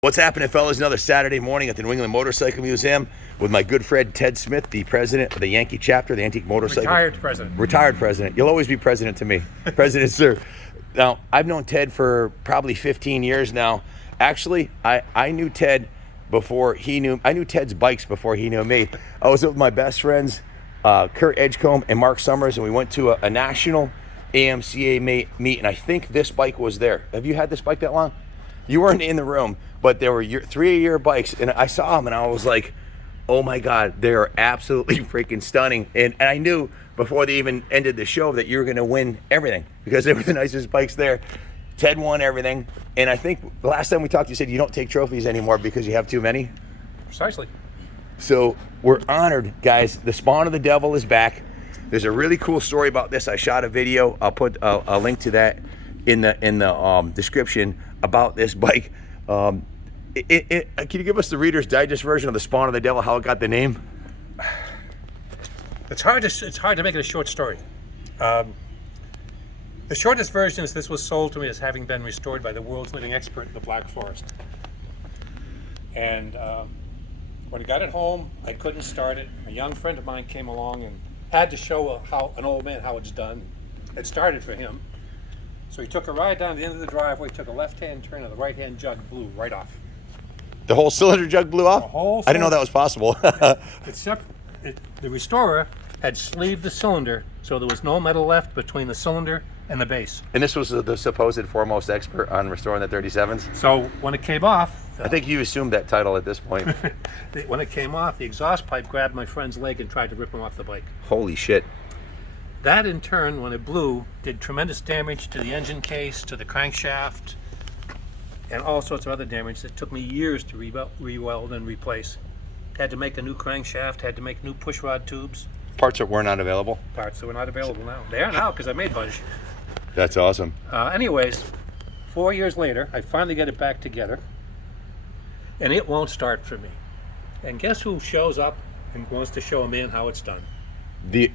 What's happening, fellas? Another Saturday morning at the New England Motorcycle Museum with my good friend Ted Smith, the president of the Yankee chapter, the Antique Motorcycle. Retired president. Retired president. You'll always be president to me. President, sir. Now, I've known Ted for probably 15 years now. Actually, I knew Ted before he knew, I knew Ted's bikes before he knew me. I was with my best friends, Kurt Edgecombe and Mark Summers, and we went to a national AMCA meet, and I think this bike was there. Have you had this bike that long? You weren't in the room, but there were 3-year bikes, and I saw them, and I was like, oh my God, they are absolutely freaking stunning. And I knew before they even ended the show that you were gonna win everything because they were the nicest bikes there. Ted won everything, and I think the last time we talked, you said you don't take trophies anymore because you have too many. Precisely. So we're honored, guys. The Spawn of the Devil is back. There's a really cool story about this. I shot a video. I'll put a link to that in the description about this bike. Can you give us the Reader's Digest version of the Spawn of the Devil, how it got the name? It's hard to make it a short story. The shortest version is this was sold to me as having been restored by the world's leading expert in the Black Forest. And when I got it home, I couldn't start it. A young friend of mine came along and had to show an old man how it's done. It started for him. So he took a ride down the end of the driveway, took a left-hand turn, and the right-hand jug blew right off. The whole cylinder jug blew off? The whole I didn't know that was possible. Except the restorer had sleeved the cylinder, so there was no metal left between the cylinder and the base. And this was the supposed foremost expert on restoring the 37s? So when it came off... I think you assumed that title at this point. When it came off, the exhaust pipe grabbed my friend's leg and tried to rip him off the bike. Holy shit. That, in turn, when it blew, did tremendous damage to the engine case, to the crankshaft, and all sorts of other damage that took me years to re-weld and replace. Had to make a new crankshaft, had to make new pushrod tubes. Parts that were not available? Parts that were not available now. They are now, because I made a bunch. That's awesome. Anyways, 4 years later, I finally get it back together, and it won't start for me. And guess who shows up and wants to show a man how it's done? The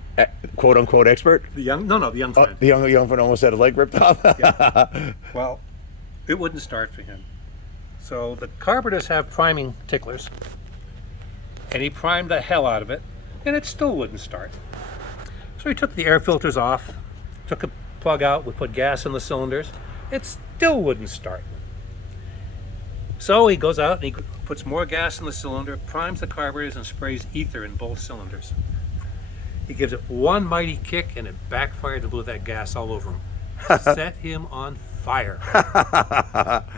quote-unquote expert? The young friend. The young friend almost had his leg ripped off? Yeah. Well, it wouldn't start for him. So the carburetors have priming ticklers, and he primed the hell out of it, and it still wouldn't start. So he took the air filters off, took a plug out, we put gas in the cylinders, it still wouldn't start. So he goes out and he puts more gas in the cylinder, primes the carburetors, and sprays ether in both cylinders. He gives it one mighty kick, and it backfired and blew that gas all over him. Set him on fire.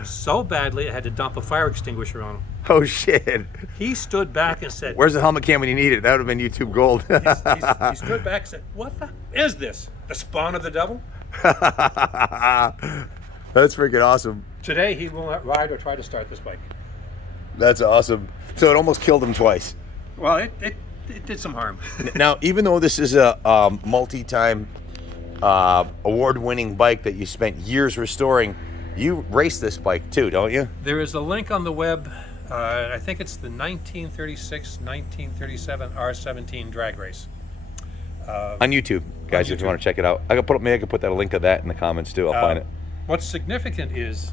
So badly, I had to dump a fire extinguisher on him. Oh, shit. He stood back and said... Where's the helmet cam when you need it? That would have been YouTube gold. he stood back and said, what the is this? The Spawn of the Devil? That's freaking awesome. Today, he will not ride or try to start this bike. That's awesome. So it almost killed him twice. Well, it did some harm. Now, even though this is a multi-time award-winning bike that you spent years restoring, you race this bike too, don't you? There is a link on the web. I think it's the 1936-1937 R17 drag race. On YouTube, guys, if you want to check it out. I could put that link to that in the comments too. I'll find it. What's significant is,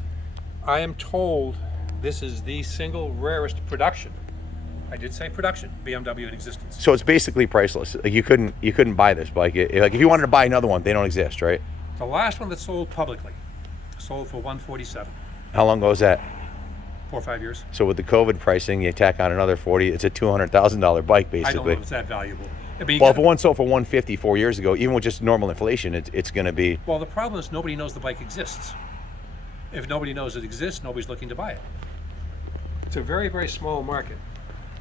I am told this is the single rarest production. I did say production, BMW in existence. So it's basically priceless. Like you couldn't buy this bike. Like if you wanted to buy another one, they don't exist, right? The last one that sold publicly sold for $147. How long ago was that? 4 or 5 years. So with the COVID pricing, you tack on another 40. It's a $200,000 bike, basically. I don't know if it's that valuable. Well, if one sold for 150 4 years ago, even with just normal inflation, it's going to be. Well, the problem is nobody knows the bike exists. If nobody knows it exists, nobody's looking to buy it. It's a very, very small market.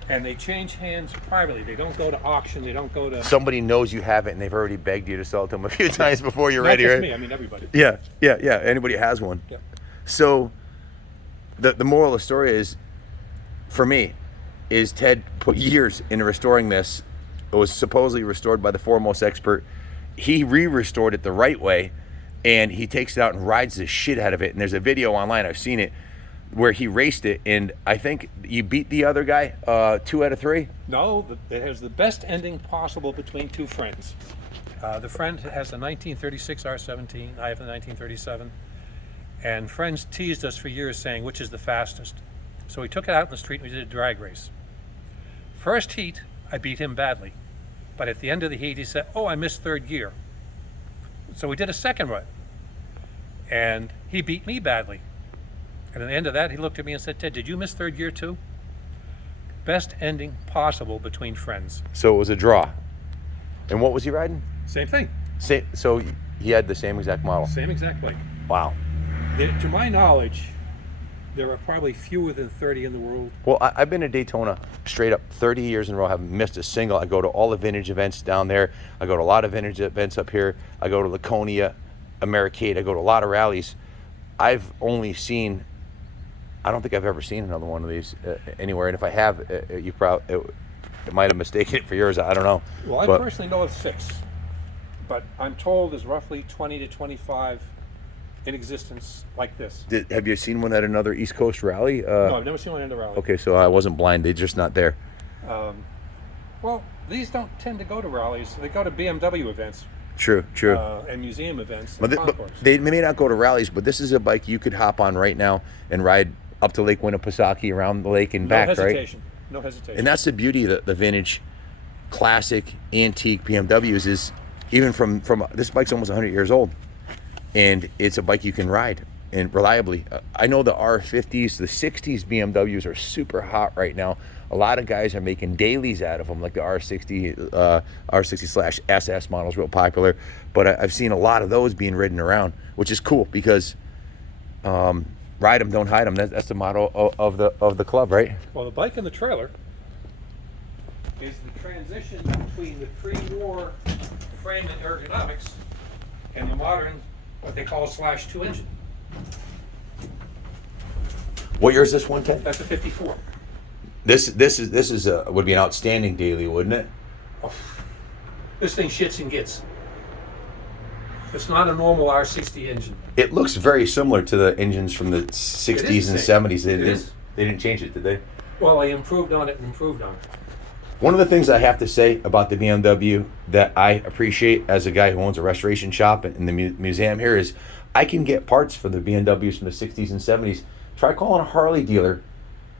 And they change hands privately. They don't go to auction. They don't go to... Somebody knows you have it, and they've already begged you to sell it to them a few times before you're ready, Not just right? me. I mean, everybody. Yeah. Anybody has one. Yeah. So, the moral of the story is, for me, is Ted put years into restoring this. It was supposedly restored by the foremost expert. He re-restored it the right way, and he takes it out and rides the shit out of it. And there's a video online, I've seen it, where he raced it, and I think you beat the other guy 2 out of 3? No, it has the best ending possible between two friends. The friend has the 1936 R17, I have the 1937, and friends teased us for years saying, which is the fastest? So we took it out in the street and we did a drag race. First heat, I beat him badly. But at the end of the heat, he said, oh, I missed third gear. So we did a second run. And he beat me badly. And at the end of that, he looked at me and said, Ted, did you miss third gear too? Best ending possible between friends. So it was a draw. And what was he riding? Same thing. So he had the same exact model. Same exact bike. Wow. To my knowledge, there are probably fewer than 30 in the world. Well, I've been to Daytona straight up 30 years in a row. I haven't missed a single. I go to all the vintage events down there. I go to a lot of vintage events up here. I go to Laconia, Americade. I go to a lot of rallies. I've only seen, I don't think I've ever seen another one of these anywhere. And if I have, you probably, it might have mistaken it for yours. I don't know. Well, I personally know of 6. But I'm told there's roughly 20 to 25 in existence like this. Have you seen one at another East Coast rally? No, I've never seen one in a rally. Okay, so I wasn't blind. They're just not there. Well, these don't tend to go to rallies. They go to BMW events. True. And museum events. But they may not go to rallies, but this is a bike you could hop on right now and ride up to Lake Winnipesaukee, around the lake and back, right? No hesitation. And that's the beauty of the vintage, classic, antique BMWs is even from this bike's almost 100 years old. And it's a bike you can ride and reliably. I know the R50s, the 60s BMWs are super hot right now. A lot of guys are making dailies out of them, like the R60, R60/SS model is real popular. But I've seen a lot of those being ridden around, which is cool because ride them, don't hide them. That's the motto of the club, right? Well, the bike and the trailer is the transition between the pre-war frame and ergonomics and the modern, what they call a /2 engine. What year is this one, Ted? That's a 54. This would be an outstanding daily, wouldn't it? Oh, this thing shits and gets. It's not a normal R60 engine. It looks very similar to the engines from the 60s and 70s. They didn't change it, did they? Well, they improved on it and improved on it. One of the things I have to say about the BMW that I appreciate as a guy who owns a restoration shop in the museum here is I can get parts for the BMWs from the 60s and 70s. Try calling a Harley dealer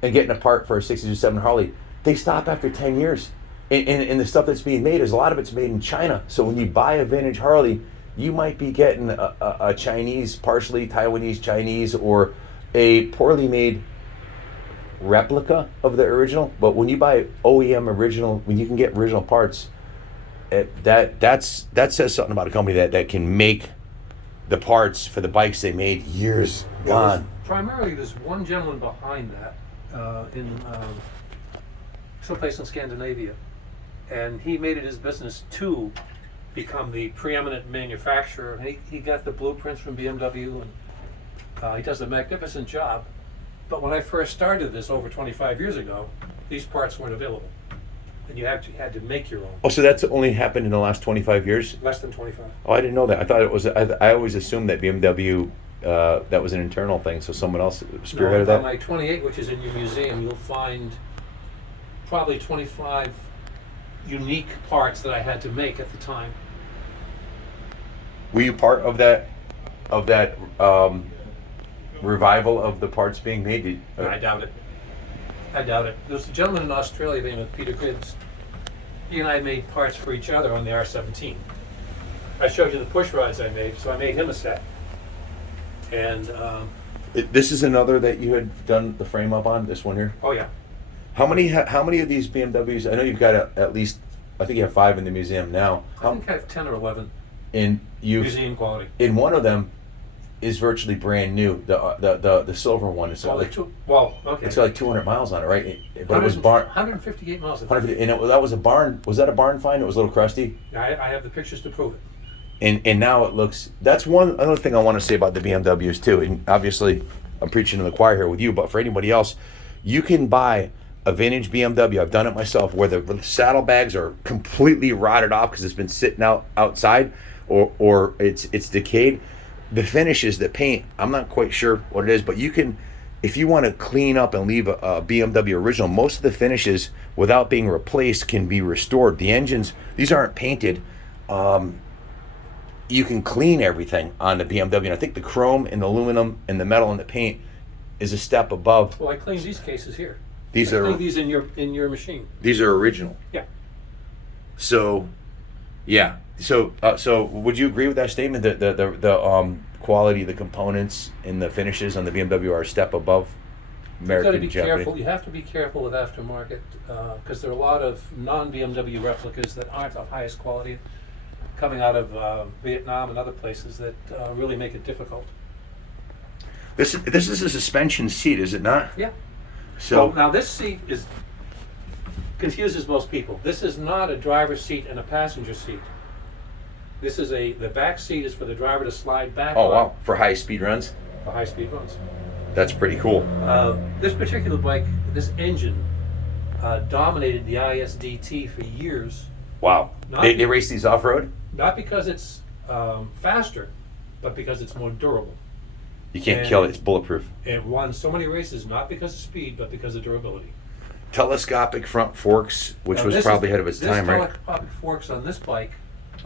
and getting a part for a 67 Harley. They stop after 10 years. And the stuff that's being made is a lot of it's made in China. So when you buy a vintage Harley, you might be getting a Chinese, partially Taiwanese Chinese, or a poorly made replica of the original. But when you buy OEM original, when you can get original parts, that says something about a company that can make the parts for the bikes they made years gone. Primarily, there's one gentleman behind that in someplace in Scandinavia, and he made it his business to become the preeminent manufacturer. And he got the blueprints from BMW, and he does a magnificent job. But when I first started this over 25 years ago, these parts weren't available, and you had to make your own. Oh, so that's only happened in the last 25 years? Less than 25. Oh, I didn't know that. I thought it was. I always assumed that BMW that was an internal thing, so someone else spearheaded that. On my 28, which is in your museum, you'll find probably 25 unique parts that I had to make at the time. Were you part of that revival of the parts being made? I doubt it. There's a gentleman in Australia named Peter Gibbs. He and I made parts for each other on the R17. I showed you the push rods I made, so I made him a set. And this is another that you had done the frame up on, this one here? Oh yeah. How many of these BMWs? I know you've got at least, I think you have 5 in the museum now. I think I have 10 or 11. And museum quality. In one of them is virtually brand new. The silver one is okay. It's got like 200 miles on it, right? But it was 158 miles. 150, and that was a barn. Was that a barn find? It was a little crusty. I have the pictures to prove it. And now it looks. That's another thing I want to say about the BMWs too. And obviously, I'm preaching to the choir here with you, but for anybody else, you can buy a vintage BMW. I've done it myself, where the saddlebags are completely rotted off because it's been sitting outside, or it's decayed. The finishes, the paint, I'm not quite sure what it is, but you can, if you want to clean up and leave a BMW original, most of the finishes, without being replaced, can be restored. The engines, these aren't painted. You can clean everything on the BMW, and I think the chrome and the aluminum and the metal and the paint is a step above. Well, I cleaned these cases here. These I are cleaned these in your machine. these are original. Yeah. So, yeah. So would you agree with that statement that the quality, the components, and the finishes on the BMW are a step above You've got to American be Japanese? careful. You have to be careful with aftermarket because there are a lot of non-BMW replicas that aren't of highest quality coming out of Vietnam and other places that really make it difficult. This is a suspension seat, is it not? Yeah. So Well, now this seat confuses most people. This is not a driver's seat and a passenger seat. This is the back seat is for the driver to slide back oh on wow, for high speed runs, for high-speed runs. that's pretty cool. This particular bike, this engine, dominated the ISDT for years. Wow, Not they be- race these off road. Not because it's faster, but because it's more durable. You can't And- kill it. It's bulletproof. It won so many races, not because of speed, but because of durability. Telescopic front forks, which Now, was this probably is- ahead of its time, right? This telescopic forks on this bike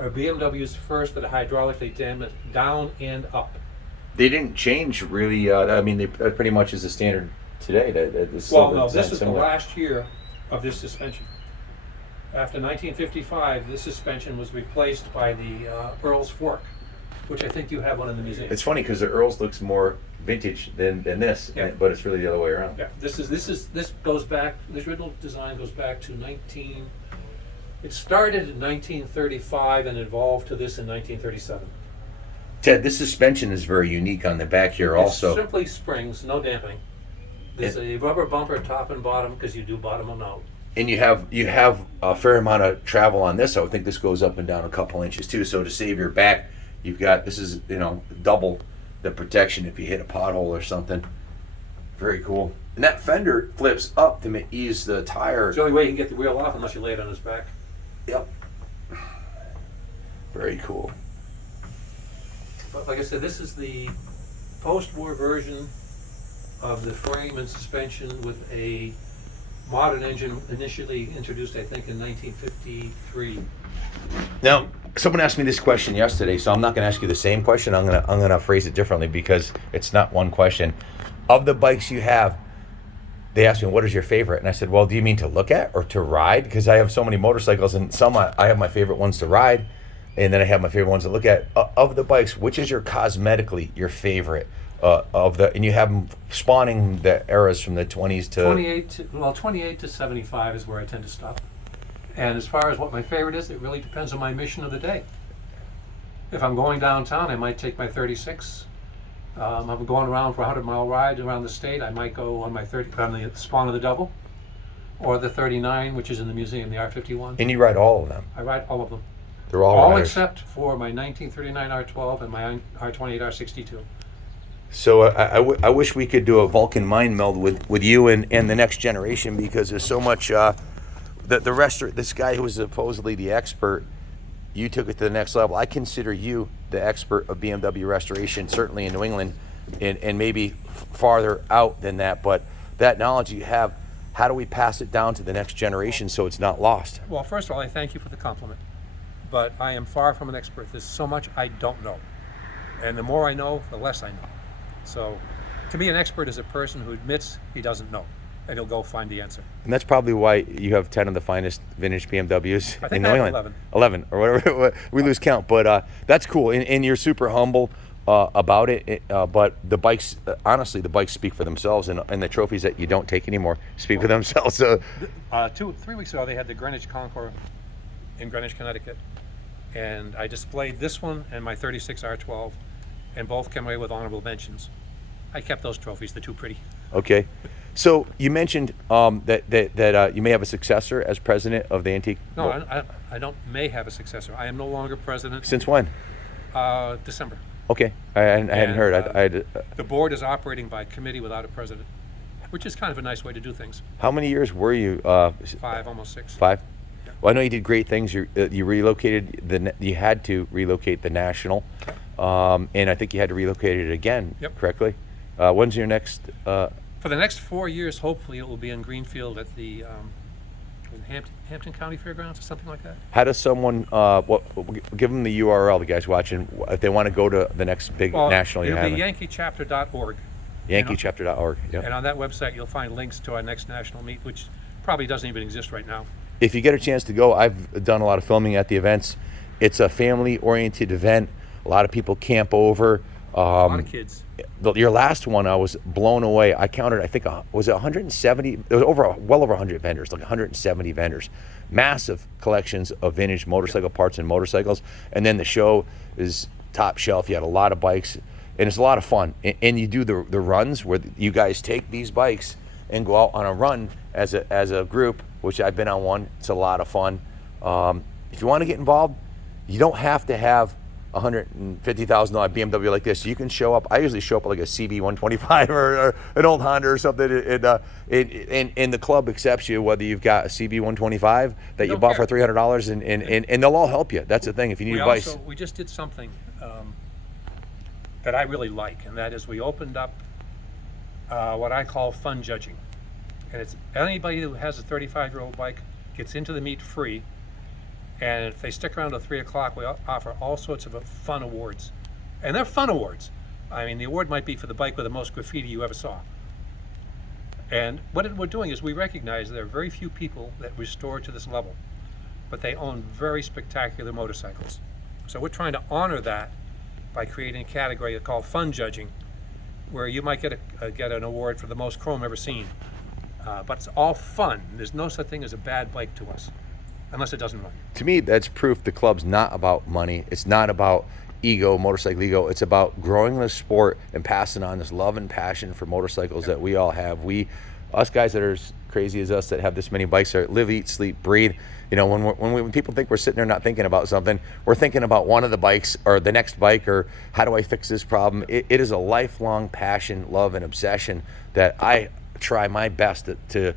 are BMW's first that are hydraulically damaged down and up. They didn't change really. I mean, they pretty much is the standard today. It's Well, still no, this is the similar. last year of this suspension. After 1955, this suspension was replaced by the Earl's fork, which I think you have one in the museum. It's funny because the Earls looks more vintage than this, Yeah. but it's really the other way around. Yeah, this goes back. This original design goes back to It started in 1935 and evolved to this in 1937. Ted, this suspension is very unique on the back here also. It's simply springs, no dampening. There's a rubber bumper top and bottom because you do bottom them out. And you have a fair amount of travel on this. I would think this goes up and down a couple inches too. So to save your back, you've got this is double the protection if you hit a pothole or something. Very cool. And that fender flips up to ease the tire. It's the only way you can get the wheel off unless you lay it on his back. Yep. Very cool. But like I said, this is the post-war version of the frame and suspension with a modern engine initially introduced, I think, in 1953. Now, someone asked me this question yesterday, so I'm not going to ask you the same question. I'm going to phrase it differently because it's not one question. Of the bikes you have, they asked me, what is your favorite? And I said, well, do you mean to look at or to ride? Because I have so many motorcycles, and some I have my favorite ones to ride, and then I have my favorite ones to look at. Of the bikes, which is your cosmetically your favorite and you have them spawning the eras from the 20s to 28 to 75 is where I tend to stop. And as far as what my favorite is, it really depends on my mission of the day. If I'm going downtown, I might take my 36. If I'm going around for a 100-mile ride around the state, I might go on on the Spawn of the Devil, or the 39, which is in the museum, the R51. and you ride all of them. I ride all of them. They're all All riders. except for my 1939 R12 and my R28 R62. So I wish we could do a Vulcan mind meld with you and the next generation, because there's so much. This guy who was supposedly the expert, you took it to the next level. I consider you the expert of BMW restoration, certainly in New England, and maybe farther out than that. But that knowledge you have, how do we pass it down to the next generation so it's not lost? Well, first of all, I thank you for the compliment, but I am far from an expert. There's so much I don't know, and the more I know, the less I know. So, to me, an expert is a person who admits he doesn't know, and he'll go find the answer. And that's probably why you have 10 of the finest vintage BMWs I think in New I have England. 11 or whatever. We lose count, but that's cool. And you're super humble about it. But the bikes, honestly, the bikes speak for themselves, and the trophies that you don't take anymore speak for themselves. So 3 weeks ago, they had the Greenwich Concours in Greenwich, Connecticut, and I displayed this one and my 36 R12, and both came away with honorable mentions. I kept those trophies; they're too pretty. okay. So you mentioned that you may have a successor as president of the antique. No, I don't. May have a successor. I am no longer president. Since when? December. Okay, I hadn't heard. The board is operating by committee without a president, which is kind of a nice way to do things. How many years were you? 5, almost 6. 5. Well, I know you did great things. You relocated you had to relocate the National, and I think you had to relocate it again. Yep. Correctly. When's your next? For the next 4 years, hopefully, it will be in Greenfield at the Hampton County Fairgrounds or something like that. How does someone? Give them the URL. The guys watching, if they want to go to the next big national you it'll have. be yankeechapter.org. yankeechapter.org. Yep. And on that website, you'll find links to our next national meet, which probably doesn't even exist right now. If you get a chance to go, I've done a lot of filming at the events. It's a family-oriented event. A lot of people camp over. A lot of kids. Your last one, I was blown away. I counted, I think, was it 170? It was well over 100 vendors, like 170 vendors. Massive collections of vintage motorcycle parts and motorcycles. And then the show is top shelf. You had a lot of bikes, and it's a lot of fun. And you do the runs where you guys take these bikes and go out on a run as a group, which I've been on one. It's a lot of fun. If you want to get involved, you don't have to have $150,000 BMW like this. You can show up. I usually show up like a CB 125 or an old Honda or something. And the club accepts you whether you've got a CB 125 that you bought for $300, and they'll all help you. That's the thing. If you need advice. We just did something that I really like, and that is we opened up what I call fun judging. And it's anybody who has a 35-year-old bike gets into the meet free. And if they stick around till 3 o'clock, we offer all sorts of fun awards. And they're fun awards. I mean, the award might be for the bike with the most graffiti you ever saw. And what we're doing is we recognize there are very few people that restore to this level, but they own very spectacular motorcycles. So we're trying to honor that by creating a category called fun judging, where you might get an award for the most chrome ever seen. But it's all fun. There's no such thing as a bad bike to us, unless it doesn't run. To me, that's proof the club's not about money. It's not about ego, motorcycle ego. It's about growing the sport and passing on this love and passion for motorcycles that we all have. Us guys that are as crazy as us that have this many bikes are live, eat, sleep, breathe. You know, when people think we're sitting there not thinking about something, we're thinking about one of the bikes or the next bike or how do I fix this problem. It is a lifelong passion, love, and obsession that I try my best to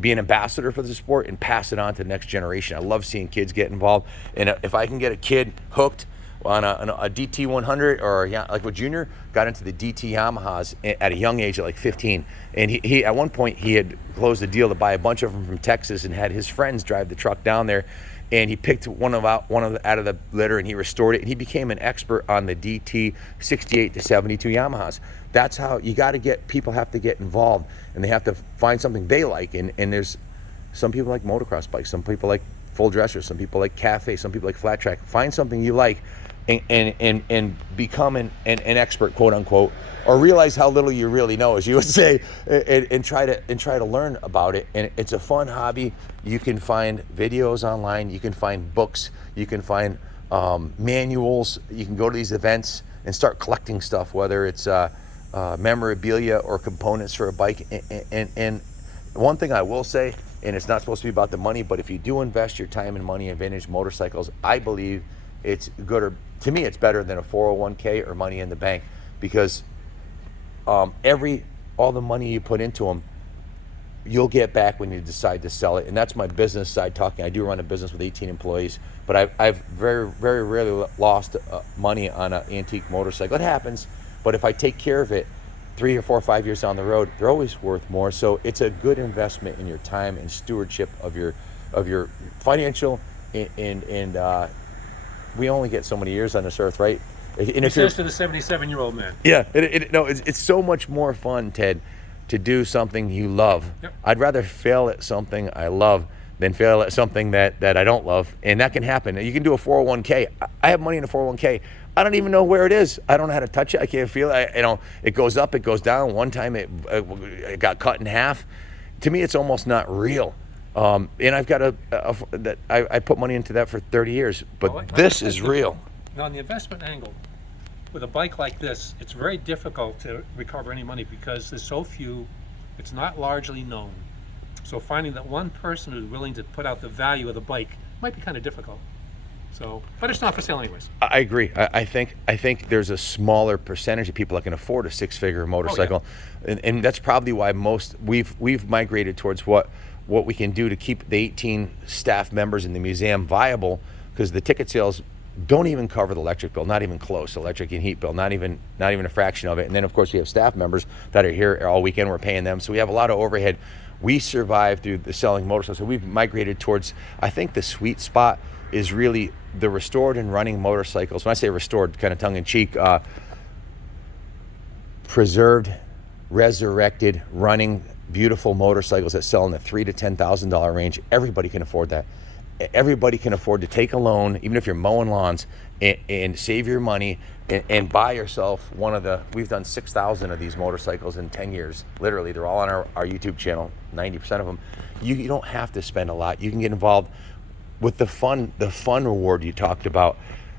be an ambassador for the sport and pass it on to the next generation. I love seeing kids get involved, and if I can get a kid hooked on a DT 100 or like what Junior got into the DT Yamahas at a young age, at like 15, and he at one point he had closed a deal to buy a bunch of them from Texas and had his friends drive the truck down there, and he picked one out of the litter and he restored it, and he became an expert on the DT 68 to 72 Yamahas. That's how you got to people have to get involved, and they have to find something they like. And there's some people like motocross bikes, some people like full dressers, some people like cafe, some people like flat track. Find something you like and become an expert, quote unquote, or realize how little you really know, as you would say, and try to learn about it. And it's a fun hobby. You can find videos online, you can find books, you can find manuals, you can go to these events and start collecting stuff, whether it's memorabilia or components for a bike. And one thing I will say, and it's not supposed to be about the money, but if you do invest your time and money in vintage motorcycles, I believe it's good, or to me it's better than a 401k or money in the bank, because all the money you put into them, you'll get back when you decide to sell it. And that's my business side talking. I do run a business with 18 employees, but I've very, very rarely lost money on an antique motorcycle. It happens, but if I take care of it 3 or 4 or 5 years down the road, they're always worth more. So it's a good investment in your time and stewardship of your financial and we only get so many years on this earth, right? And it says to the 77-year-old man. Yeah, it's so much more fun, Ted, to do something you love. Yep. I'd rather fail at something I love than fail at something that I don't love, and that can happen. You can do a 401k. I have money in a 401k. I don't even know where it is. I don't know how to touch it. I can't feel it. It goes up, it goes down. One time it got cut in half. To me, it's almost not real. And I've got I put money into that for 30 years, but this is real. Now, on the investment angle, with a bike like this, it's very difficult to recover any money because there's so few, it's not largely known. So finding that one person who's willing to put out the value of the bike might be kind of difficult. So, but it's not for sale anyways. I agree. I think there's a smaller percentage of people that can afford a 6-figure motorcycle, and that's probably why we've migrated towards what we can do to keep the 18 staff members in the museum viable, because the ticket sales don't even cover the electric bill, not even close. Electric and heat bill, not even a fraction of it. And then of course we have staff members that are here all weekend. We're paying them, so we have a lot of overhead. We survive through the selling motorcycles. So we've migrated towards, I think the sweet spot is really the restored and running motorcycles. When I say restored, kind of tongue in cheek, preserved resurrected, running beautiful motorcycles that sell in the $3,000 to $10,000 range. Everybody can afford that. Everybody can afford to take a loan, even if you're mowing lawns, and save your money and buy yourself one of the, we've done 6,000 of these motorcycles in 10 years. Literally, they're all on our YouTube channel, 90% of them. You don't have to spend a lot. You can get involved with the fun reward you talked about.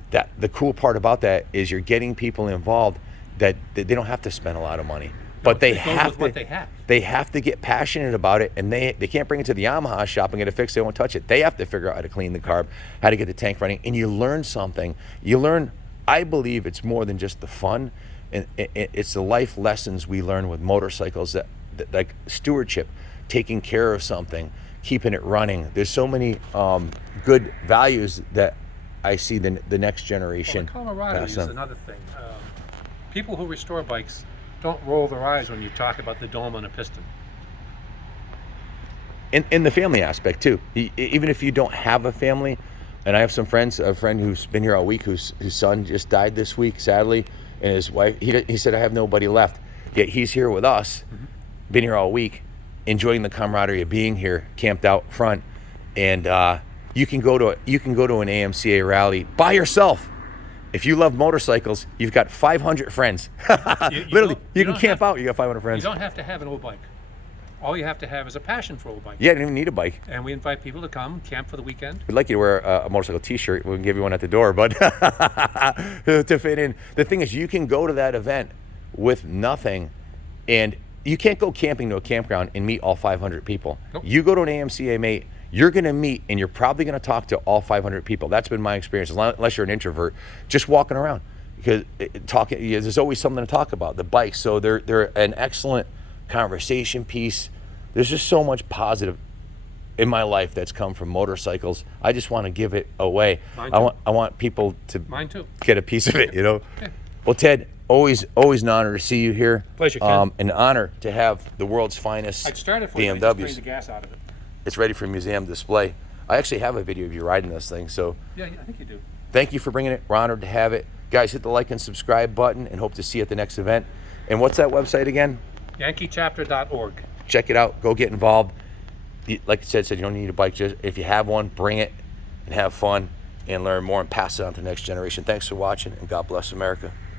That the cool part about that is you're getting people involved that they don't have to spend a lot of money. But they have to. They have to get passionate about it, and they can't bring it to the Yamaha shop and get it fixed. They won't touch it. They have to figure out how to clean the carb, how to get the tank running, and you learn something. You learn. I believe it's more than just the fun, and it's the life lessons we learn with motorcycles that like stewardship, taking care of something, keeping it running. There's so many good values that I see the next generation. Well, the camaraderie is another thing. People who restore bikes don't roll their eyes when you talk about the dome on a piston. In the family aspect too. Even if you don't have a family, and I have some friends, a friend who's been here all week, whose son just died this week, sadly, and his wife, he said, I have nobody left. Yet he's here with us, been here all week, enjoying the camaraderie of being here, camped out front, and you can go to an AMCA rally by yourself. If you love motorcycles, you've got 500 friends. Literally, you can camp out. You got 500 friends. You don't have to have an old bike. All you have to have is a passion for old bikes. Yeah, you don't even need a bike. And we invite people to come camp for the weekend. We'd like you to wear a motorcycle T-shirt. We can give you one at the door, but to fit in. The thing is, you can go to that event with nothing, and you can't go camping to a campground and meet all 500 people. Nope. You go to an AMCA mate, you're going to meet, and you're probably going to talk to all 500 people. That's been my experience, unless you're an introvert, just walking around. Because there's always something to talk about, the bikes. So they're an excellent conversation piece. There's just so much positive in my life that's come from motorcycles. I just want to give it away. Mine too. I want people to Mine too. Get a piece of it, you know? Okay. Well, Ted, always an honor to see you here. Pleasure, Ken. An honor to have the world's finest I'd start it for you. BMWs. Just drain the gas out of it. It's ready for museum display. I actually have a video of you riding this thing, so Yeah, I think you do. thank you for bringing it. We're honored to have it. Guys, hit the like and subscribe button, and hope to see you at the next event. And what's that website again? YankeeChapter.org. Check it out. Go get involved. Like I said, you don't need a bike. Just if you have one, bring it and have fun and learn more and pass it on to the next generation. Thanks for watching, and God bless America.